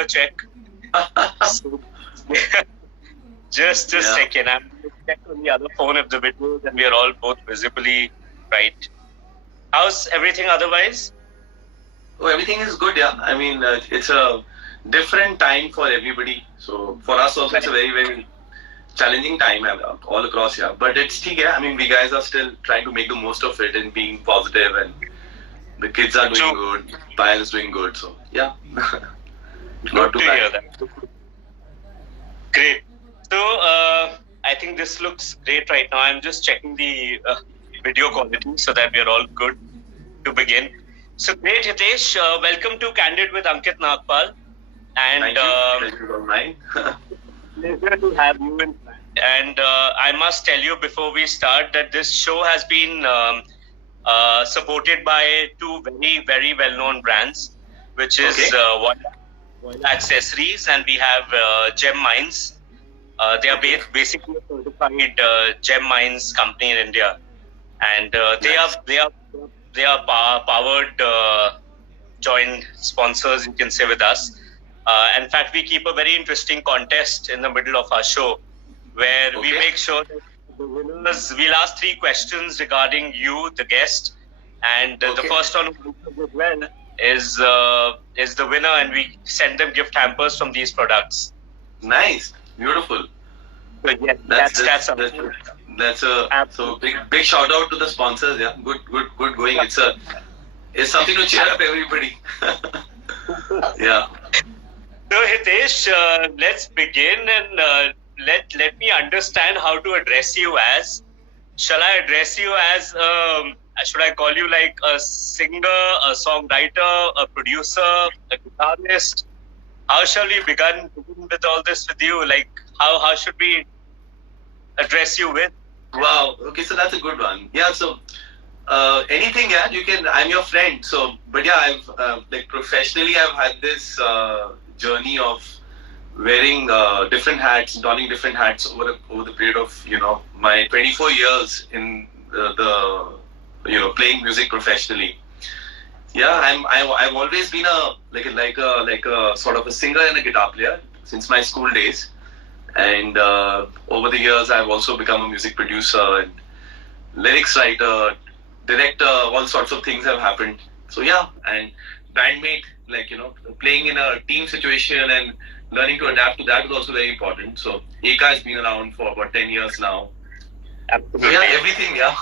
audio check. So, just a second. I'm going to check on the other phone if the video and we are all both visibly right. How's everything otherwise? Oh, everything is good, yeah. I mean, it's a different time for everybody. So for us also, it's a very, very challenging time all across here. But it's okay. I mean, we guys are still trying to make the most of it and being positive, and the kids are doing good, Payal is doing good. So yeah, not too bad. Hear that. Great. So I think this looks great right now. I'm just checking the video quality so that we're all good to begin. So great, Hitesh. Welcome to Candid with Ankit Nagpal. And thank you. Pleasure of mine. Pleasure to have you in. And I must tell you before we start that this show has been supported by two very, very well-known brands, which is Voila Accessories, and we have Gem Mines. They are basically a certified Gem Mines company in India, and they are powered joint sponsors, you can say, with us. In fact, we keep a very interesting contest in the middle of our show, where we make sure that the winners, we'll ask 3 questions regarding you, the guest, and the first one who answers well is the winner, and we send them gift hampers from these products. Nice, beautiful. So yeah, that's a so big shout out to the sponsors. Yeah, good going. It's something to cheer up everybody. Yeah. So Hitesh, let's begin, and let me understand how to address you as. Shall I address you as? Should I call you like a singer, a songwriter, a producer, a guitarist? How shall we begin with all this with you? Like, how should we address you with? Wow. Okay, so that's a good one. Yeah. So anything, yeah, you can. I'm your friend. So, but yeah, I've like professionally, I've had this journey of wearing different hats, donning different hats over the period of my 24 years in the playing music professionally. Yeah, I've always been a sort of a singer and a guitar player since my school days, and over the years I've also become a music producer and lyrics writer, director. All sorts of things have happened. So yeah, and bandmate, playing in a team situation and learning to adapt to that is also very important. So Eka has been around for about 10 years now. Absolutely. So yeah, everything, yeah.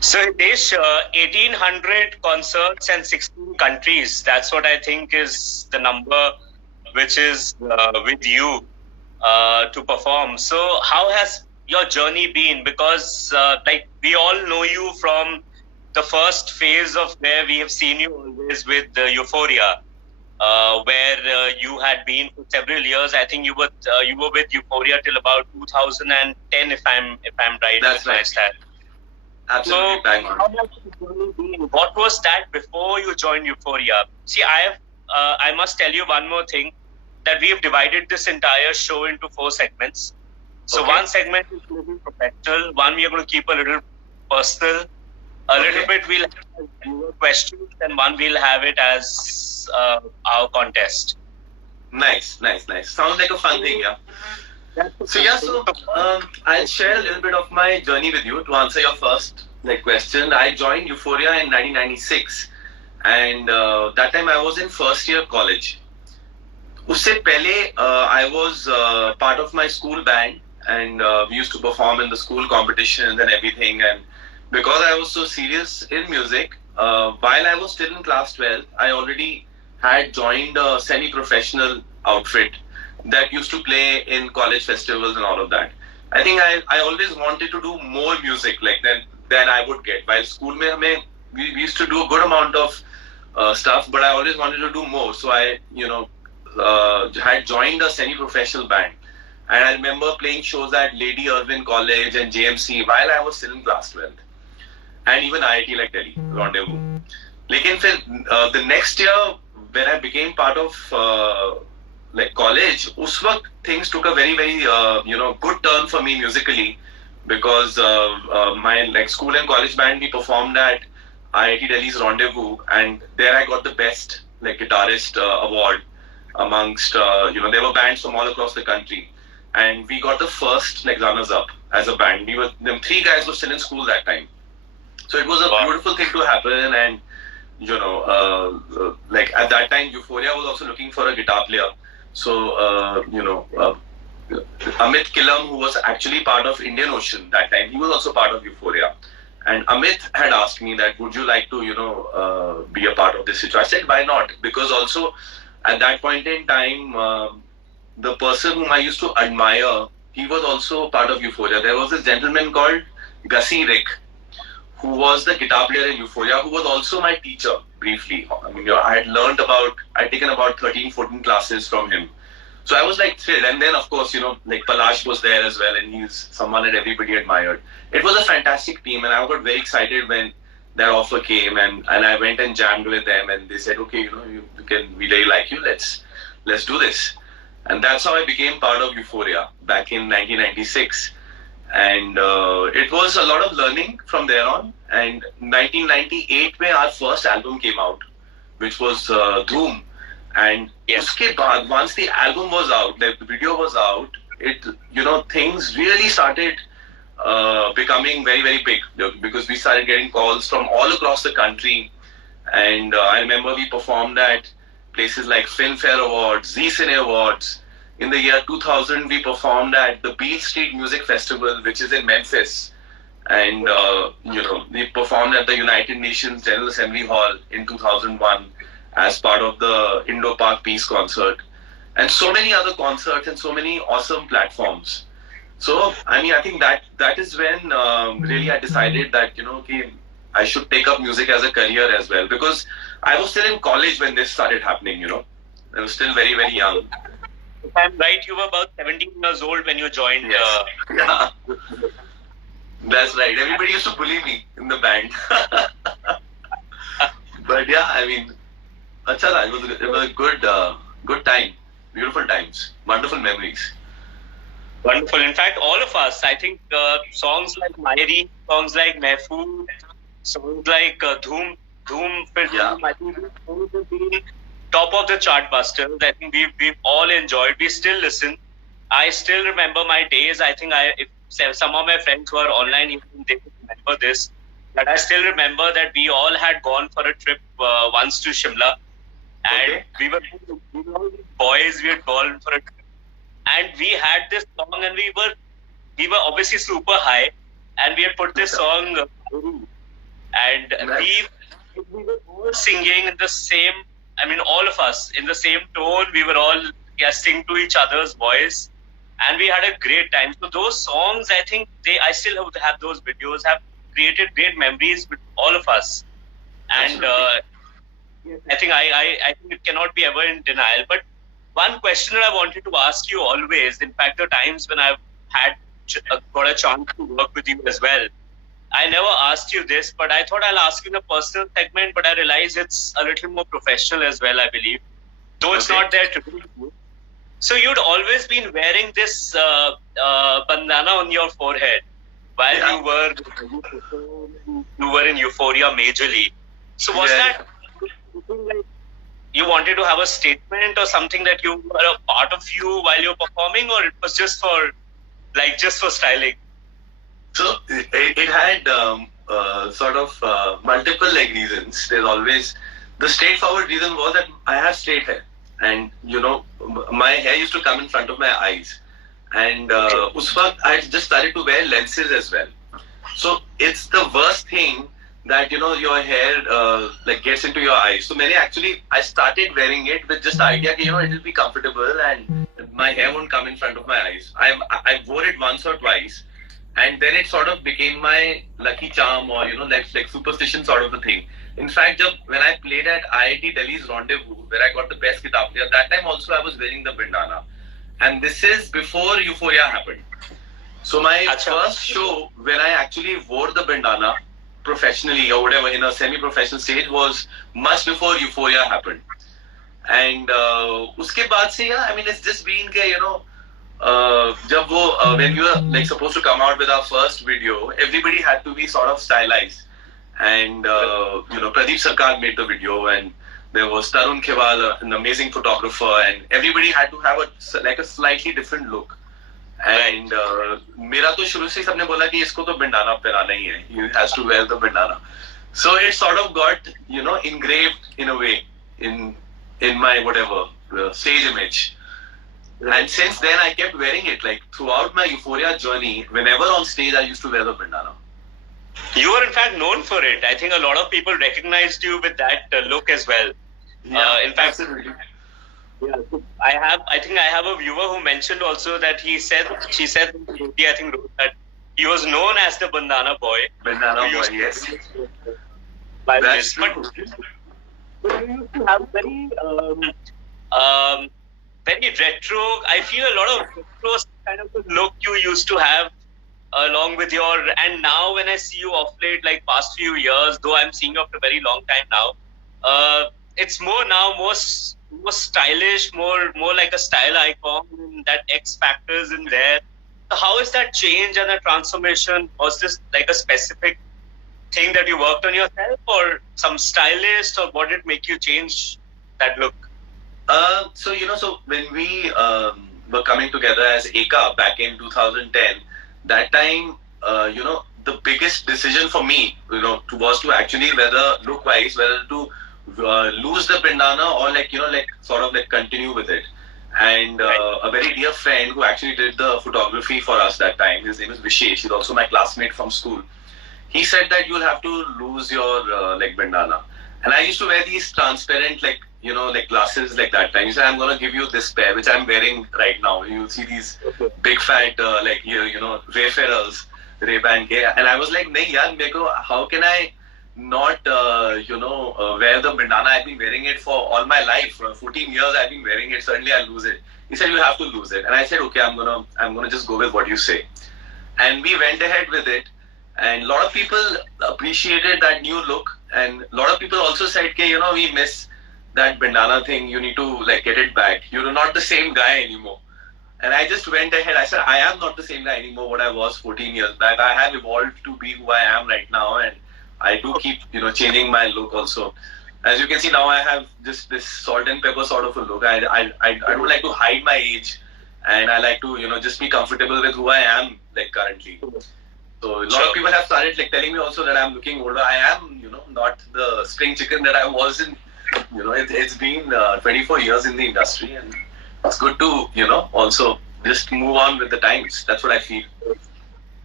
So Hitesh, 1,800 concerts and 16 countries. That's what I think is the number which is with you to perform. So how has your journey been? Because we all know you from the first phase of where we have seen you always with Euphoria, where you had been for several years. I think you were with Euphoria till about 2010, if I'm right. That's right. Absolutely. So, how has the journey been? What was that before you joined Euphoria? See, I must tell you one more thing, that we have divided this entire show into 4 segments. So one segment is a little professional, one we are going to keep a little personal, a little bit we'll have questions, and one we'll have it as our contest. Nice. Sounds like a fun thing, yeah. So I'll share a little bit of my journey with you to answer your first question. I joined Euphoria in 1996, and that time I was in first year college. Usse pehle, I was part of my school band, and we used to perform in the school competitions and everything. And because I was so serious in music, while I was still in class 12, I already had joined a semi-professional outfit that used to play in college festivals and all of that. I think I always wanted to do more music than I would get. While school we used to do a good amount of stuff, but I always wanted to do more. So I had joined a semi-professional band, and I remember playing shows at Lady Irwin College and JMC while I was still in class 12, and even IIT like Delhi Rendezvous. The next year when I became part of college, us waqt things took a very, very good turn for me musically, because my school and college band, we performed at IIT Delhi's Rendezvous, and there I got the best like guitarist award amongst there were bands from all across the country, and we got the first like runners up as a band. Them three guys were still in school that time, so it was a beautiful thing to happen. And like at that time, Euphoria was also looking for a guitar player. So Amit Kilam, who was actually part of Indian Ocean that time, he was also part of Euphoria. And Amit had asked me that, would you like to, be a part of this situation? I said, why not? Because also at that point in time, the person whom I used to admire, he was also part of Euphoria. There was this gentleman called Gussie Rick, who was the guitar player in Euphoria, who was also my teacher briefly. I mean, I had taken about 13, 14 classes from him. So I was like thrilled. And then, of course, like Palash was there as well, and he's someone that everybody admired. It was a fantastic team, and I got very excited when that offer came, and I went and jammed with them, and they said, okay, we really like you, let's do this. And that's how I became part of Euphoria back in 1996. And it was a lot of learning from there on. And 1998, when our first album came out, which was Dhoom. And uske baad, once the album was out, the video was out, things really started becoming very, very big, because we started getting calls from all across the country. And I remember we performed at places like Filmfare Awards, Zee Cine Awards. In the year 2000, we performed at the Beale Street Music Festival, which is in Memphis. And, we performed at the United Nations General Assembly Hall in 2001 as part of the Indo-Pak Peace Concert. And so many other concerts and so many awesome platforms. So, I mean, I think that is when really I decided that, okay, I should take up music as a career as well. Because I was still in college when this started happening, I was still very, very young. If I'm right, you were about 17 years old when you joined. Yes. Yeah. That's right. Everybody used to bully me in the band. But yeah, I mean, it was a good time. Beautiful times. Wonderful memories. Wonderful. In fact, all of us, I think songs like Mairi, songs like Mehfool, songs like Dhoom, I think these songs have been top of the chart busters. I think we've all enjoyed. We still listen. I still remember my days. I think if some of my friends who are online, even they remember this. But I still remember that we all had gone for a trip once to Shimla. And we were all boys, we had gone for a trip. And we had this song, and we were obviously super high. And we had put this song, and we were all singing in the same, I mean, all of us in the same tone. We were all singing to each other's voice, and we had a great time. So those songs, I think I still have those videos, have created great memories with all of us. And I think I think it cannot be ever in denial. But one question that I wanted to ask you always, in fact, the times when I've got a chance to work with you as well, I never asked you this, but I thought I'll ask you in a personal segment, but I realize it's a little more professional as well, I believe. Though it's not there today. So you'd always been wearing this bandana on your forehead while you were in Euphoria majorly. So was that like you wanted to have a statement or something that you were a part of you while you're performing, or it was just for styling? So it had sort of multiple reasons. There's always the straightforward reason was that I have straight hair, and my hair used to come in front of my eyes, and us waqt I just started to wear lenses as well. So it's the worst thing that your hair gets into your eyes. So I started wearing it with just the idea that it will be comfortable and my hair won't come in front of my eyes. I wore it once or twice. And then it sort of became my lucky charm, or like superstition sort of a thing. In fact, when I played at IIT Delhi's Rendezvous, where I got the best guitar player, that time also I was wearing the bandana. And this is before Euphoria happened. So my first show, when I actually wore the bandana professionally or whatever in a semi-professional stage, was much before Euphoria happened. And uske baad se, I mean, it's just been when you were supposed to come out with our first video, everybody had to be sort of stylized, and Pradeep Sarkar made the video, and There was Tarun Khewal, an amazing photographer, and everybody had to have a slightly different look. And मेरा तो शुरू से ही सबने बोला कि इसको तो bandana पहनाना ही है. He has to wear the bandana. So it sort of got, engraved in a way in my whatever stage image. And since then I kept wearing it. Like throughout my Euphoria journey, whenever on stage I used to wear the bandana. You were in fact known for it. I think a lot of people recognized you with that look as well. Yeah, in fact, absolutely. Yeah, so I think I have a viewer who mentioned also that she said that he was known as the Bandana Boy. Bandana Boy, yes. By That's this. But you used to have very retro. I feel a lot of retro kind of look you used to have along with your. And now when I see you off late, like past few years, though I'm seeing you after a very long time now, it's more stylish, more like a style icon. That X factors in there. So how is that change and the transformation? Was this like a specific thing that you worked on yourself, or some stylist, or what did make you change that look? So when we were coming together as Eka back in 2010, that time, the biggest decision for me, was to actually whether to lose the bandana or continue with it. And a very dear friend who actually did the photography for us that time, his name is Vishesh, he's also my classmate from school. He said that you'll have to lose your bandana. And I used to wear these transparent glasses like that time. He said, I'm going to give you this pair, which I'm wearing right now. You'll see these big fat, Wayfarers, Ray-Ban. And I was like, nahi yaar, meko, how can I not, wear the bandana? I've been wearing it for all my life. For 14 years, I've been wearing it. Suddenly, I'll lose it. He said, you have to lose it. And I said, okay, I'm gonna just go with what you say. And we went ahead with it. And a lot of people appreciated that new look. And a lot of people also said, we miss that bandana thing. You need to get it back. You're not the same guy anymore. And I just went ahead. I said, I am not the same guy anymore what I was 14 years back. I have evolved to be who I am right now. And I do keep, changing my look also. As you can see now, I have just this salt and pepper sort of a look. I don't like to hide my age. And I like to, just be comfortable with who I am currently. So a lot of people have started telling me also that I'm looking older. I am, not the spring chicken that I was in. It's been 24 years in the industry, and it's good to, also just move on with the times. That's what I feel.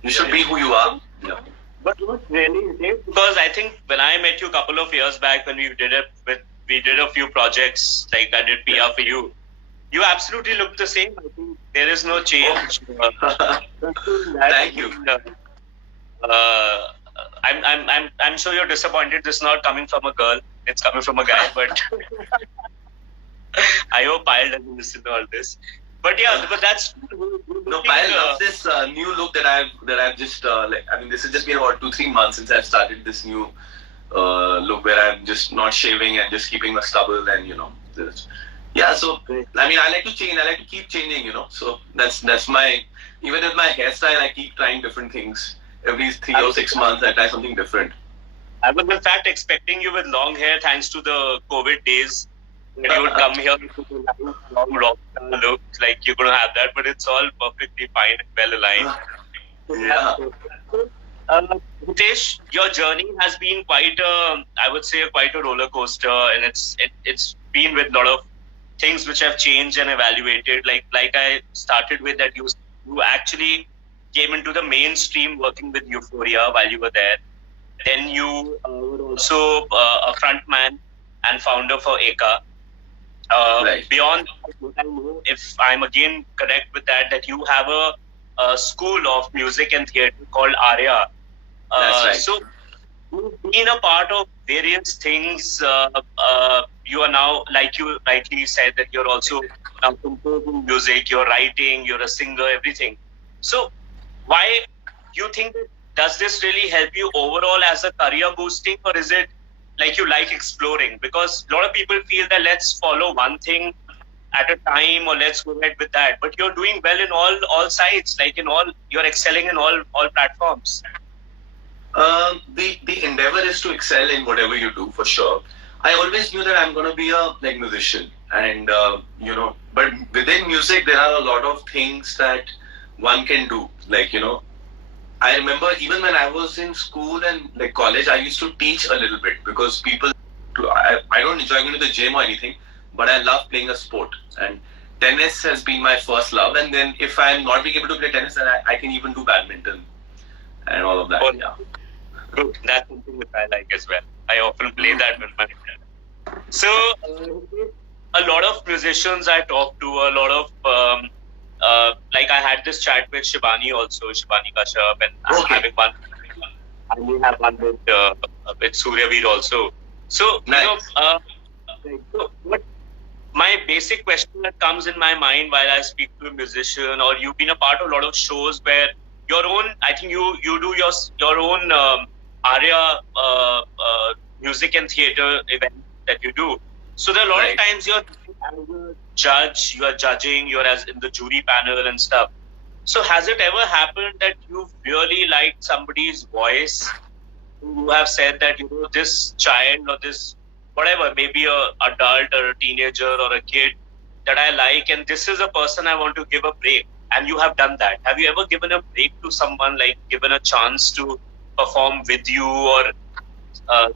You should be who you are. Yeah. But what's really great, because I think when I met you a couple of years back when we did a few projects, like I did PR for you, you absolutely look the same. I think there is no change. Thank you. I'm sure you're disappointed. This is not coming from a girl. It's coming from a guy. But I hope Payal doesn't listen to all this. But yeah, but that's no. Payal loves this new look that I've just this has just been about 2-3 months since I've started this new look where I'm just not shaving and just keeping my stubble and yeah. So I like to change. I like to keep changing. So that's my, even with my hairstyle, I keep trying different things. Every 3 or 6 months, I try something different. I was in fact expecting you with long hair thanks to the COVID days. That you would come here with a long look, like you're going to have that, but it's all perfectly fine and well aligned. Yeah. Hitesh, your journey has been quite a roller coaster, and it's been with a lot of things which have changed and evaluated. Like I started with that, you actually came into the mainstream working with Euphoria while you were there. Then you were also a frontman and founder for Eka. Right. Beyond what I know, if I'm again correct with that you have a school of music and theatre called Arya. That's right. So you've been a part of various things. You are now, like you rightly said, that you're also now composing music, you're writing, you're a singer, everything. So why do you think, does this really help you overall as a career boosting, or is it like you like exploring? Because a lot of people feel that let's follow one thing at a time, or let's go ahead with that. But you're doing well in all sides, you're excelling in all platforms. The endeavor is to excel in whatever you do, for sure. I always knew that I'm going to be a musician, and but within music there are a lot of things that one can do. I remember even when I was in school and college, I used to teach a little bit because I don't enjoy going to the gym or anything, but I love playing a sport, and tennis has been my first love. And then if I'm not being able to play tennis, then I can even do badminton and all of that. Oh, yeah. Good. That's something which I like as well. I often play that with my friends. So, a lot of musicians I talk to, a lot of I had this chat with Shibani also, Shibani Kashyap, and I'm having one. I may have one with Suryaveer also. So, nice. What my basic question that comes in my mind while I speak to a musician, or you've been a part of a lot of shows where your own, I think you do your own ARIA music and theatre event that you do. So there are a lot of times you're as a judge, you are judging, you're as in the jury panel and stuff. So has it ever happened that you've really liked somebody's voice? You have said that this child or this whatever, maybe a adult or a teenager or a kid that I like, and this is a person I want to give a break. And you have done that. Have you ever given a break to someone, given a chance to perform with you or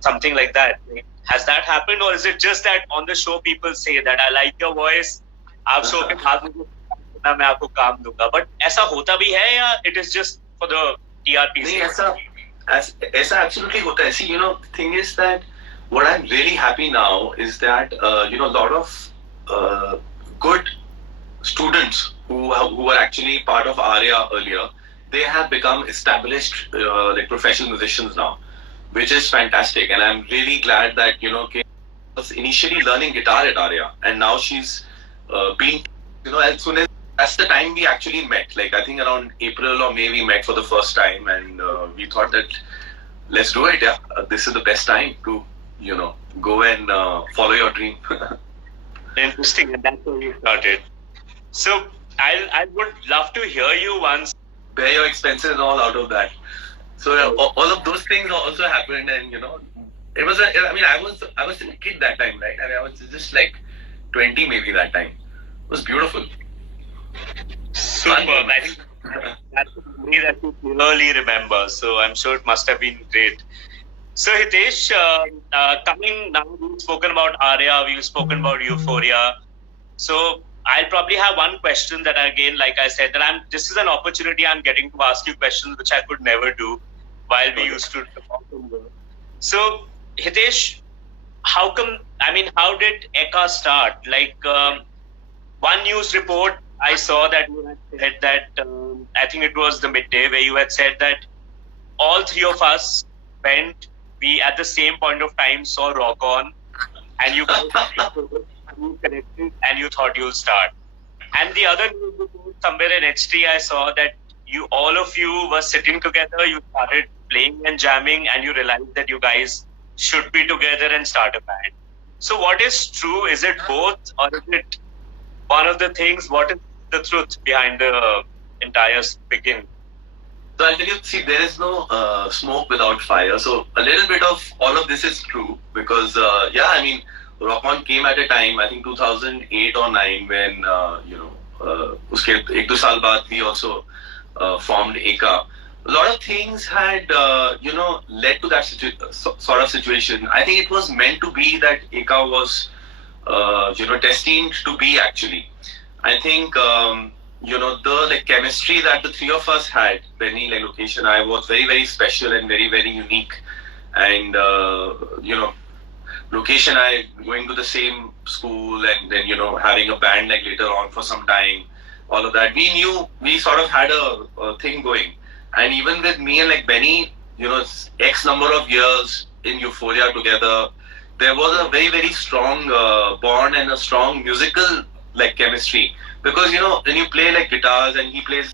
something like that? Has that happened, or is it just that on the show people say that I like your voice, आप show के बाद मुझे मैं आपको काम दूंगा, but ऐसा होता भी है या it is just for the TRP? नहीं, ऐसा absolutely होता है. See, the thing is that what I'm really happy now is that a lot of good students who were actually part of ARIA earlier, they have become established professional musicians now, which is fantastic. And I'm really glad that Kay was initially learning guitar at ARIA, and now she's been as soon as that's the time we actually met. I think around April or May we met for the first time, and we thought that let's do it. Yeah, this is the best time to go and follow your dream. Interesting, and that's how you started. So I would love to hear you once. Bear your expenses and all out of that. So all of those things also happened, and it was. I was a kid that time, right? I was just 20 maybe that time. It was beautiful. Superb. I think that's a way that you clearly remember. So I'm sure it must have been great. So Hitesh, coming now, we've spoken about ARIA, we've spoken about Euphoria. So I'll probably have one question that again, like I said, that this is an opportunity I'm getting to ask you questions which I could never do while we used to talk and work. So Hitesh, how did Eka start? One news report I saw that you had said that, I think it was the midday, where you had said that all three of us we at the same point of time saw Rock On, and you guys connected and you thought you'll start. And the other news report somewhere in H3, I saw that all of you were sitting together, you started playing and jamming, and you realized that you guys should be together and start a band. So what is true? Is it both, or is it one of the things? What is the truth behind the entire begin? So I'll tell you, see, there is no smoke without fire. So a little bit of all of this is true because, Rock On came at a time, I think 2008 or 9, when, uske ek do saal baad we also formed Eka. A lot of things had, led to that sort of situation. I think it was meant to be that Eka was, destined to be actually. I think, the chemistry that the three of us had, Benny, Lokesh and I, was very, very special and very, very unique. And, Lokesh and I going to the same school and then, having a band later on for some time, all of that. We knew we sort of had a thing going. And even with me and Benny, X number of years in Euphoria together, there was a very, very strong bond and a strong musical chemistry. Because when you play guitars and he plays